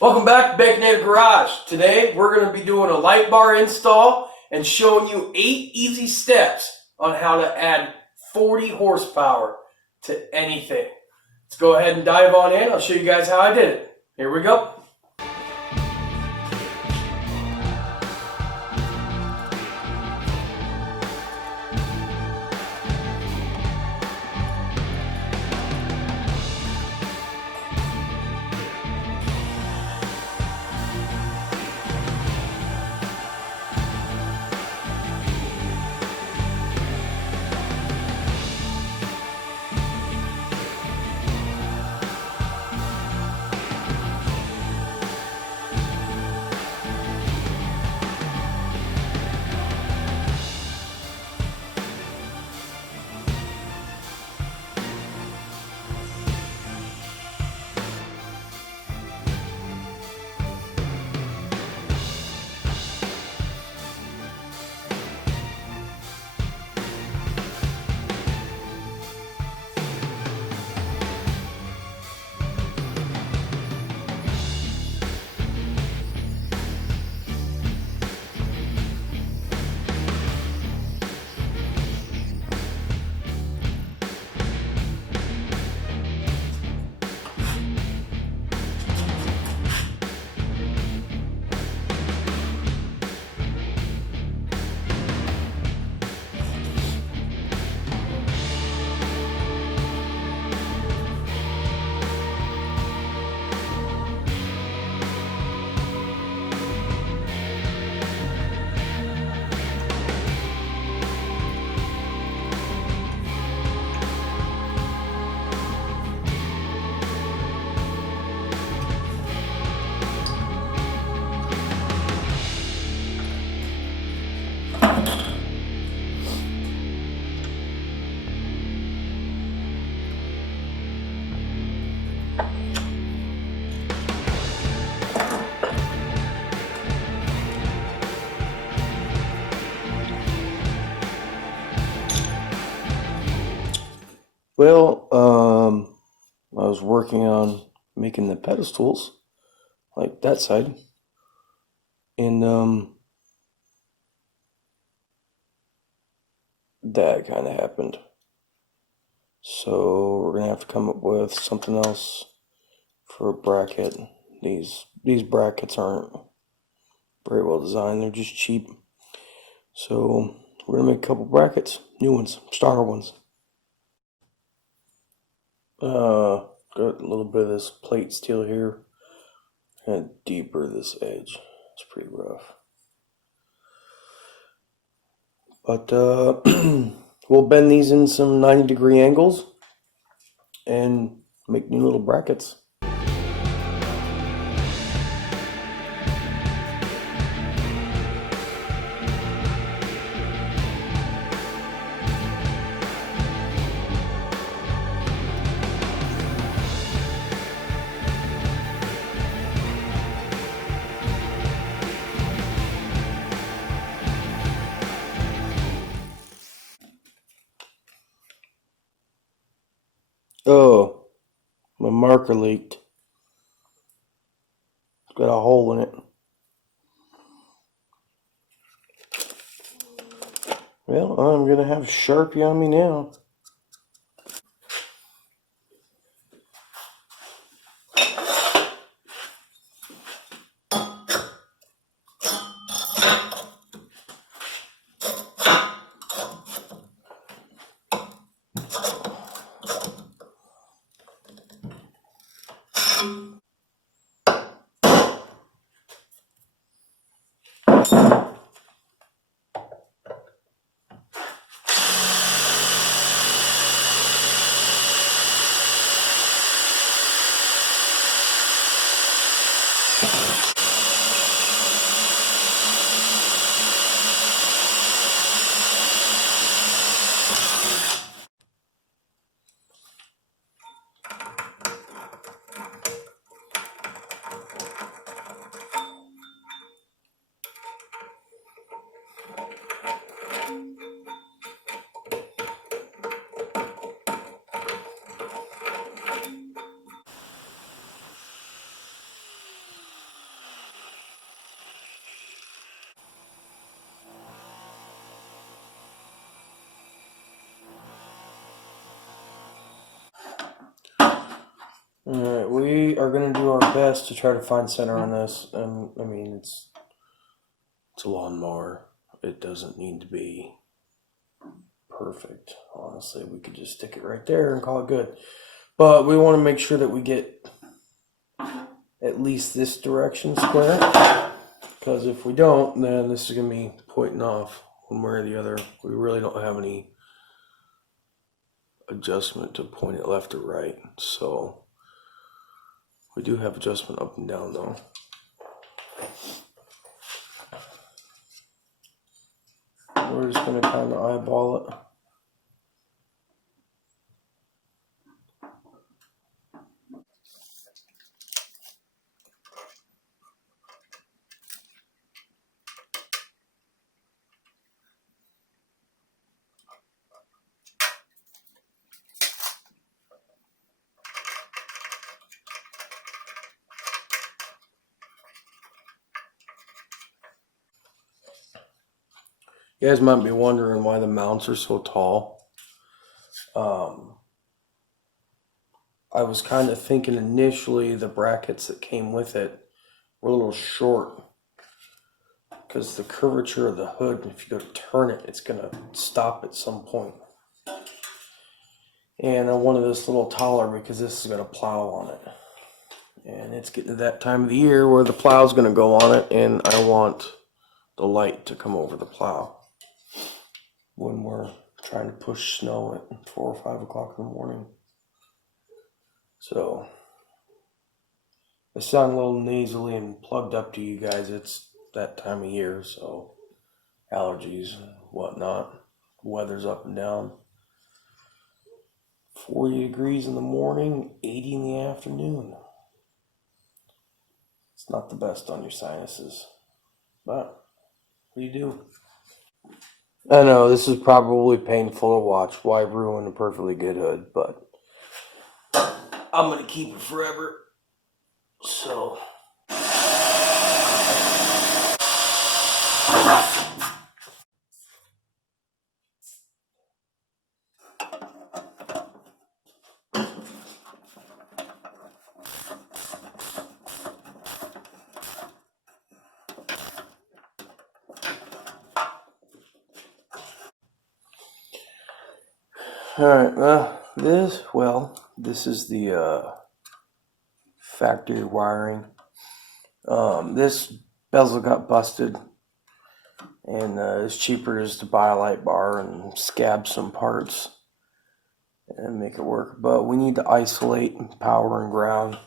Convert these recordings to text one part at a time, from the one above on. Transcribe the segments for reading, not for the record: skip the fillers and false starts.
Welcome back to Bakeonator Garage. Today we're going to be doing a light bar install and showing you 8 easy steps on how to add 40 horsepower to anything. Let's go ahead and dive on in. I'll show you guys how I did it. Here we go. Well, I was working on making the pedestals, like that side, and that kind of happened. So we're gonna have to come up with something else for a bracket. These brackets aren't very well designed; they're just cheap. So we're gonna make a couple brackets, new ones, stronger ones. Got a little bit of this plate steel here, and deeper this edge. It's pretty rough. But we'll bend these in some 90-degree angles and make new little brackets. Oh, my marker leaked. It's got a hole in it. Well, I'm gonna have Sharpie on me now. Alright, we are going to do our best to try to find center on this. I mean, it's a lawnmower. It doesn't need to be perfect. Honestly, we could just stick it right there and call it good. But we want to make sure that we get at least this direction square. Because if we don't, then this is going to be pointing off one way or the other. We really don't have any adjustment to point it left or right. So we do have adjustment up and down though. We're just going to kind of eyeball it. You guys might be wondering why the mounts are so tall. I was kind of thinking initially the brackets that came with it were a little short because the curvature of the hood, if you go to turn it, it's going to stop at some point. And I wanted this a little taller because this is going to plow on it. And it's getting to that time of the year where the plow is going to go on it, and I want the light to come over the plow when we're trying to push snow at 4 or 5 o'clock in the morning. So I sound a little nasally and plugged up to you guys. It's that time of year, so allergies and whatnot. Weather's up and down. 40 degrees in the morning, 80 in the afternoon. It's not the best on your sinuses, but what do you do? I know this is probably painful to watch. Why ruin a perfectly good hood? But I'm gonna keep it forever. So alright, this is the factory wiring. This bezel got busted, and it's cheaper just to buy a light bar and scab some parts and make it work. But we need to isolate power and ground.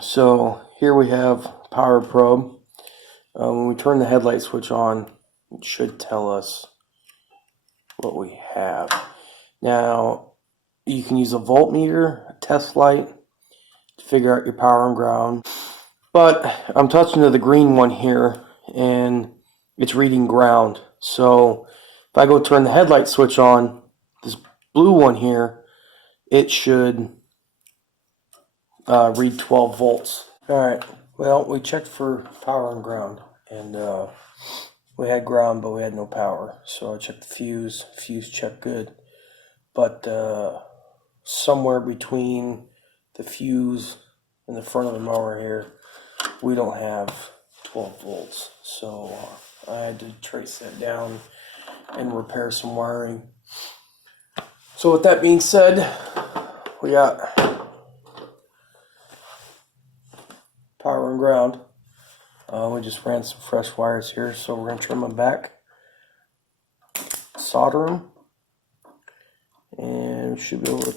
So here we have power probe. When we turn the headlight switch on, it should tell us what we have. Now, you can use a voltmeter, a test light, to figure out your power and ground. But I'm touching to the green one here, and it's reading ground. So if I go turn the headlight switch on, this blue one here, it should read 12 volts. Alright, well, we checked for power and ground, and we had ground, but we had no power. So I checked the fuse. Fuse checked good. But somewhere between the fuse and the front of the mower here, we don't have 12 volts. So I had to trace that down and repair some wiring. So with that being said, we got power and ground. We just ran some fresh wires here, so we're going to trim them back, solder them, and we should be able to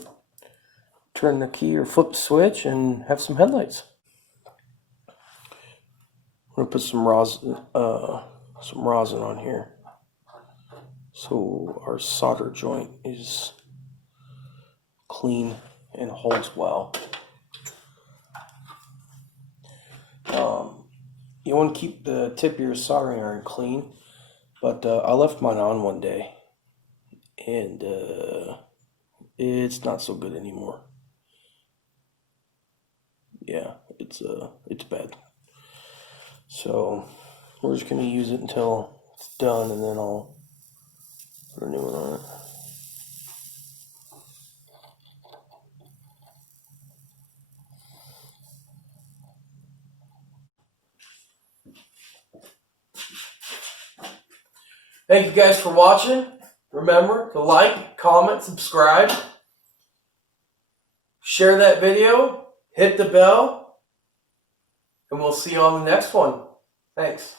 turn the key or flip the switch and have some headlights. I'm going to put some rosin on here so our solder joint is clean and holds well. You want to keep the tip of your soldering iron clean, but I left mine on one day, and it's not so good anymore. Yeah, it's bad. So we're just going to use it until it's done, and then I'll put a new one on it. Thank you guys for watching. Remember to like, comment, subscribe, share that video, hit the bell, and we'll see you on the next one. Thanks.